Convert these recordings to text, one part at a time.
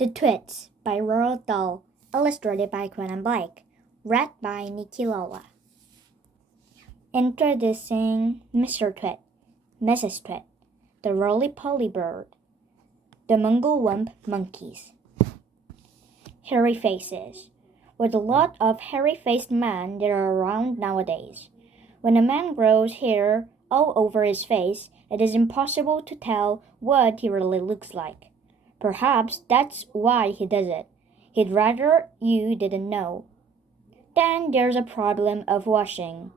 The TWITS by Roald Dahl, illustrated by Quentin Blake, read by Nikki Lola. Introducing Mr. Twit, Mrs. Twit, the roly-poly bird, the Mongolwump monkeys. Hairy faces. With a lot of hairy-faced men that are around nowadays. When a man grows hair all over his face, it is impossible to tell what he really looks like. Perhaps that's why he does it. He'd rather you didn't know. Then there's a problem of washing.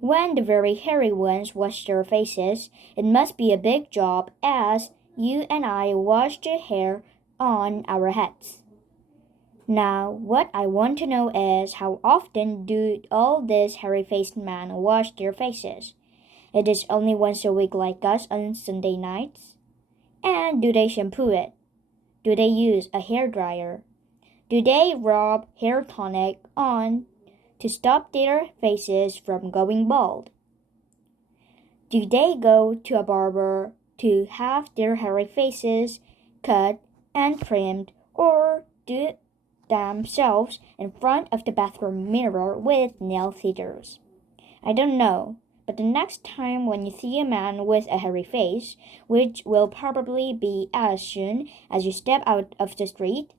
When the very hairy ones wash their faces, it must be a big job as you and I wash the hair on our heads. Now, what I want to know is how often do all these hairy-faced men wash their faces? It is only once a week like us on Sunday nights? And do they shampoo it? Do they use a hairdryer? Do they rub hair tonic on to stop their faces from going bald? Do they go to a barber to have their hairy faces cut and trimmed, or do themselves in front of the bathroom mirror with nail scissors? I don't know, but the next time when you see a man with a hairy face, which will probably be as soon as you step out of the street,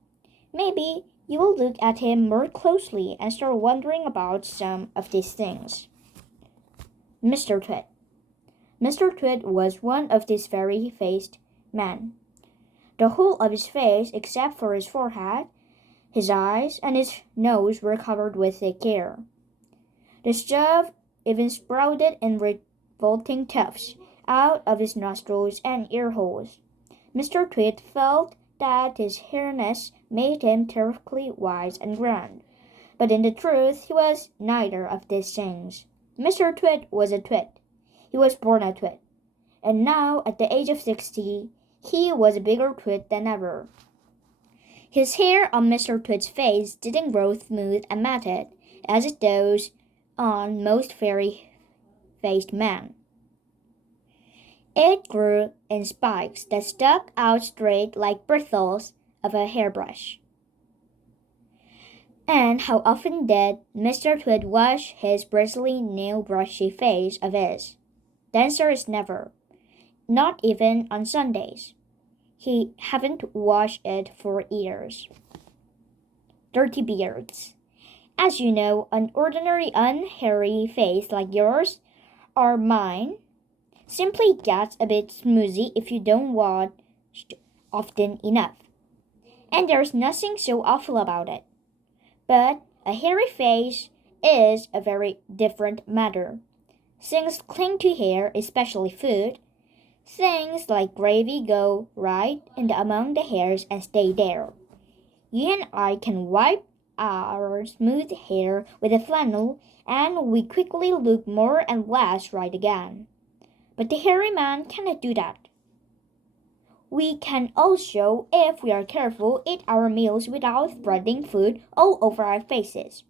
maybe you will look at him more closely and start wondering about some of these things. Mr. Twit. Mr. Twit was one of these fairy-faced men. The whole of his face, except for his forehead, his eyes, and his nose were covered with thick hair. The stuff even sprouted in revolting tufts out of his nostrils and ear holes. Mr. Twit felt that his hairness made him terribly wise and grand, but in the truth he was neither of these things. Mr. Twit was a twit. He was born a twit, and now at the age of 60, he was a bigger twit than ever. His hair on Mr. Twit's face didn't grow smooth and matted, as it does on most fairy-faced men. It grew in spikes that stuck out straight like bristles of a hairbrush. And how often did Mr. Twit wash his bristly, nail-brushy face of his? The answer is never, not even on Sundays. He haven't washed it for years. Dirty beards. As you know, an ordinary unhairy face like yours or mine simply gets a bit smoozy if you don't wash often enough. And there's nothing so awful about it. But a hairy face is a very different matter. Things cling to hair, especially food. Things like gravy go right in among the hairs and stay there. You and I can wipe our smooth hair with a flannel, and we quickly look more and less right again. But the hairy man cannot do that. We can also, if we are careful, eat our meals without spreading food all over our faces.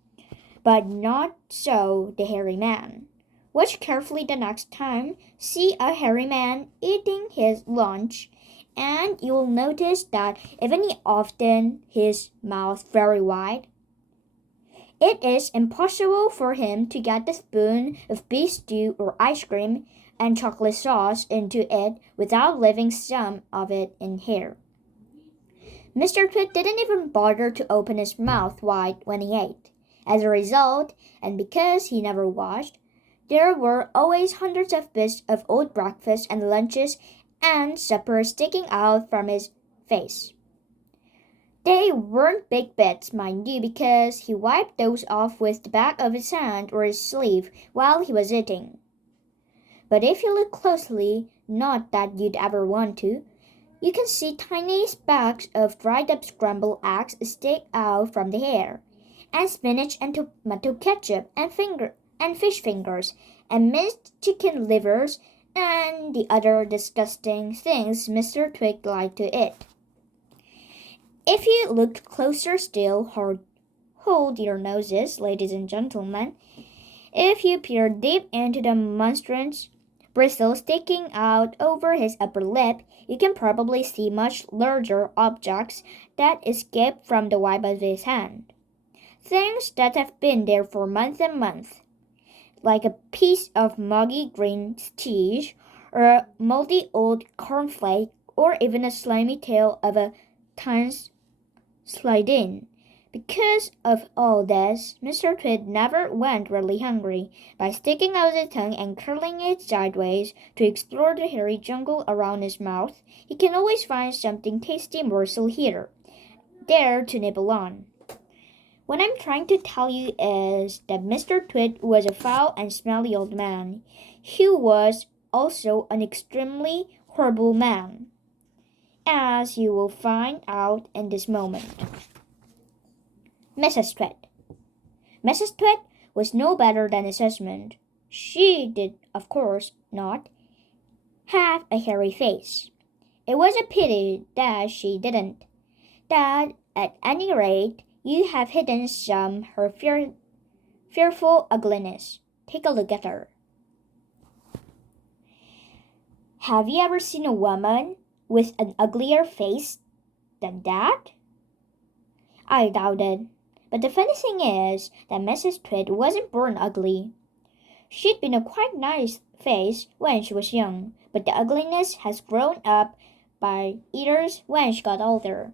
But not so the hairy man. Watch carefully the next time see a hairy man eating his lunch, and you will notice that even he often his mouth very wide. It is impossible for him to get the spoon of beef stew or ice cream and chocolate sauce into it without leaving some of it in here. Mr. Twit didn't even bother to open his mouth wide when he ate. As a result, and because he never washed, there were always hundreds of bits of old breakfast and lunches and suppers sticking out from his face. They weren't big bits, mind you, because he wiped those off with the back of his hand or his sleeve while he was eating. But if you look closely, not that you'd ever want to, you can see tiny specks of dried-up scrambled eggs stick out from the hair, and spinach and tomato ketchup and fish fingers, and minced chicken livers, and the other disgusting things Mr. Twig liked to eat. If you look closer still, hold your noses, ladies and gentlemen. If you peer deep into the monstrous bristles sticking out over his upper lip, you can probably see much larger objects that escape from the wipe of his hand. Things that have been there for months and months, like a piece of muggy green cheese, or a moldy old cornflake, or even a slimy tail of a tiny slide-in. Because of all this, Mr. Twit never went really hungry. By sticking out his tongue and curling it sideways to explore the hairy jungle around his mouth, he can always find something tasty morsel here, there to nibble on. What I'm trying to tell you is that Mr. Twit was a foul and smelly old man. He was also an extremely horrible man, as you will find out in this moment. Mrs. Twit. Mrs. Twit was no better than his husband. She did, of course, not have a hairy face. It was a pity that she didn't. That, at any rate, you have hidden some her fearful ugliness. Take a look at her. Have you ever seen a woman with an uglier face than that? I doubt it. But the funny thing is that Mrs. Twit wasn't born ugly. She'd been a quite nice face when she was young, but the ugliness has grown up by eaters when she got older.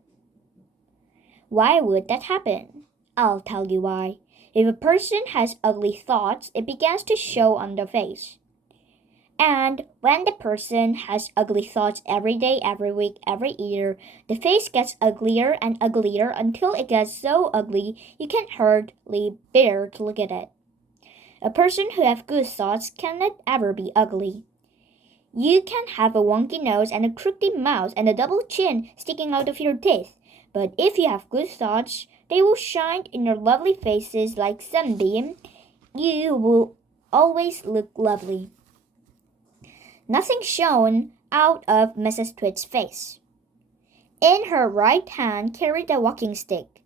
Why would that happen? I'll tell you why. If a person has ugly thoughts, it begins to show on the face. And when the person has ugly thoughts every day, every week, every year, the face gets uglier and uglier until it gets so ugly you can hardly bear to look at it. A person who has good thoughts cannot ever be ugly. You can have a wonky nose and a crooked mouth and a double chin sticking out of your teeth, but if you have good thoughts, they will shine in your lovely faces like sunbeam. You will always look lovely. Nothing shone out of Mrs. Twit's face. In her right hand carried a walking stick.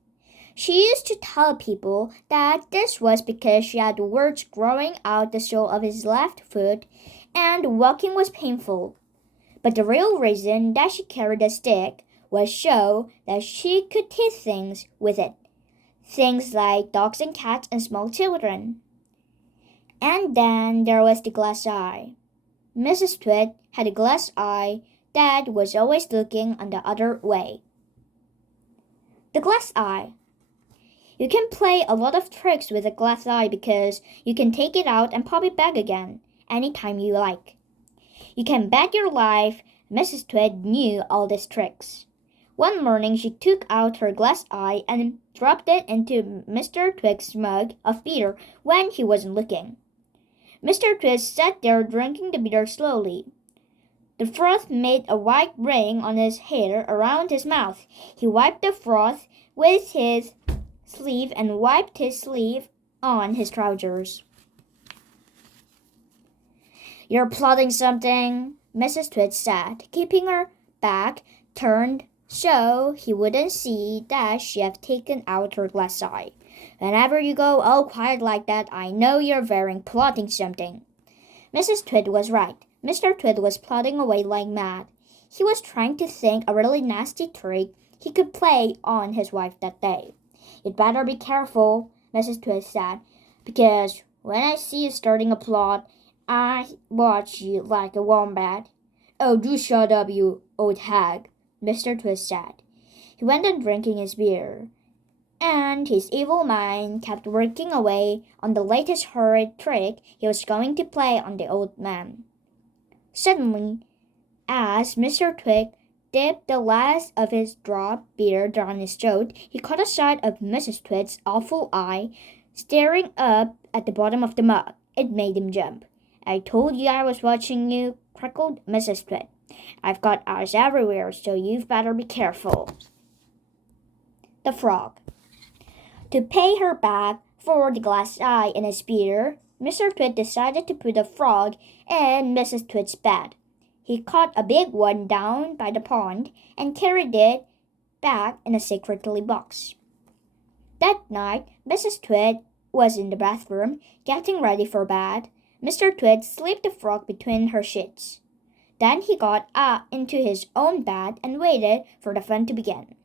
She used to tell people that this was because she had warts growing out the sole of his left foot and walking was painful. But the real reason that she carried a stick was so that she could tease things with it. Things like dogs and cats and small children. And then there was the glass eye. Mrs. Twit had a glass eye that was always looking on the other way. The glass eye. You can play a lot of tricks with a glass eye because you can take it out and pop it back again anytime you like. You can bet your life Mrs. Twit knew all these tricks. One morning she took out her glass eye and dropped it into Mr. Twit's mug of beer when he wasn't looking. Mr. Twit sat there drinking the beer slowly. The froth made a white ring on his hair around his mouth. He wiped the froth with his sleeve and wiped his sleeve on his trousers. You're plotting something, Mrs. Twit said, keeping her back turned so he wouldn't see that she had taken out her glass eye. Whenever you go all quiet like that, I know you're plotting something. Mrs. Twit was right. Mr. Twit was plotting away like mad. He was trying to think a really nasty trick he could play on his wife that day. You'd better be careful, Mrs. Twit said, because when I see you starting a plot, I watch you like a wombat. Oh, do shut up, you old hag, Mr. Twit said. He went on drinking his beer, and his evil mind kept working away on the latest horrid trick he was going to play on the old man. Suddenly, as Mr. Twit dipped the last of his drop beer down his throat, he caught a sight of Mrs. Twit's awful eye staring up at the bottom of the mug. It made him jump. I told you I was watching you, crackled Mrs. Twit. I've got eyes everywhere, so you've better be careful. The frog. To pay her back for the glass eye in his beer, Mr. Twit decided to put a frog in Mrs. Twit's bed. He caught a big one down by the pond and carried it back in a secretly box. That night, Mrs. Twit was in the bathroom getting ready for bed. Mr. Twit slipped the frog between her sheets. Then he got up into his own bed and waited for the fun to begin.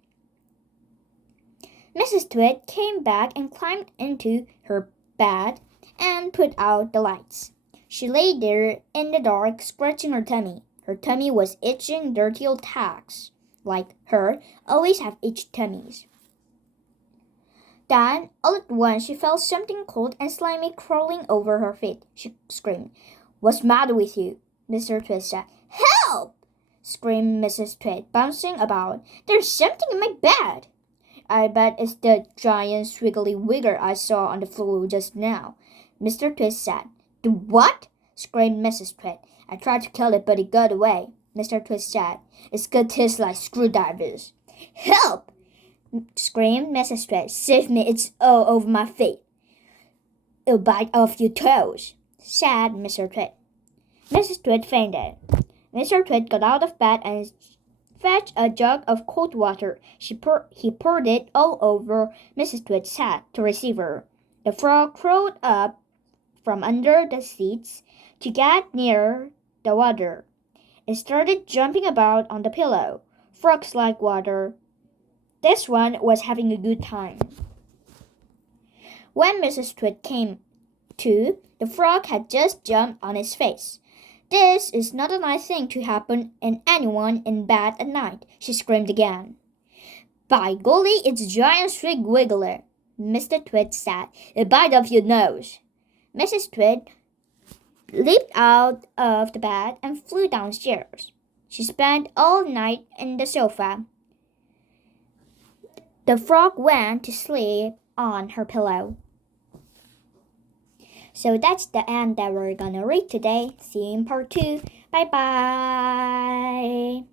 Mrs. Twit came back and climbed into her bed and put out the lights. She lay there in the dark, scratching her tummy. Her tummy was itching. Dirty old hags like her always have itchy tummies. Then, all at once, she felt something cold and slimy crawling over her feet. She screamed. "What's the matter with you?" Mr. Twit said. "Help!" screamed Mrs. Twit, bouncing about. "There's something in my bed." "I bet it's the giant swiggly wigger I saw on the floor just now," Mr. Twit said. "The what?" screamed Mrs. Twit. "I tried to kill it, but it got away," Mr. Twit said. "It's got teeth like screwdrivers." "Help!" screamed Mrs. Twit. "Save me, it's all over my feet." "It'll bite off your toes," said Mr. Twit. Mrs. Twit fainted. Mr. Twit got out of bed and fetched a jug of cold water. He poured it all over Mrs. Twit's head to receive her. The frog crawled up from under the seats to get near the water. It started jumping about on the pillow. Frogs like water. This one was having a good time. When Mrs. Twit came to, the frog had just jumped on his face. "This is not a nice thing to happen in anyone in bed at night," she screamed again. "By golly, it's a giant swig wiggler," Mr. Twit said. "It'll bite off your nose." Mrs. Twit leaped out of the bed and flew downstairs. She spent all night in the sofa. The frog went to sleep on her pillow. So that's the end that we're gonna read today. See you in part 2. Bye bye.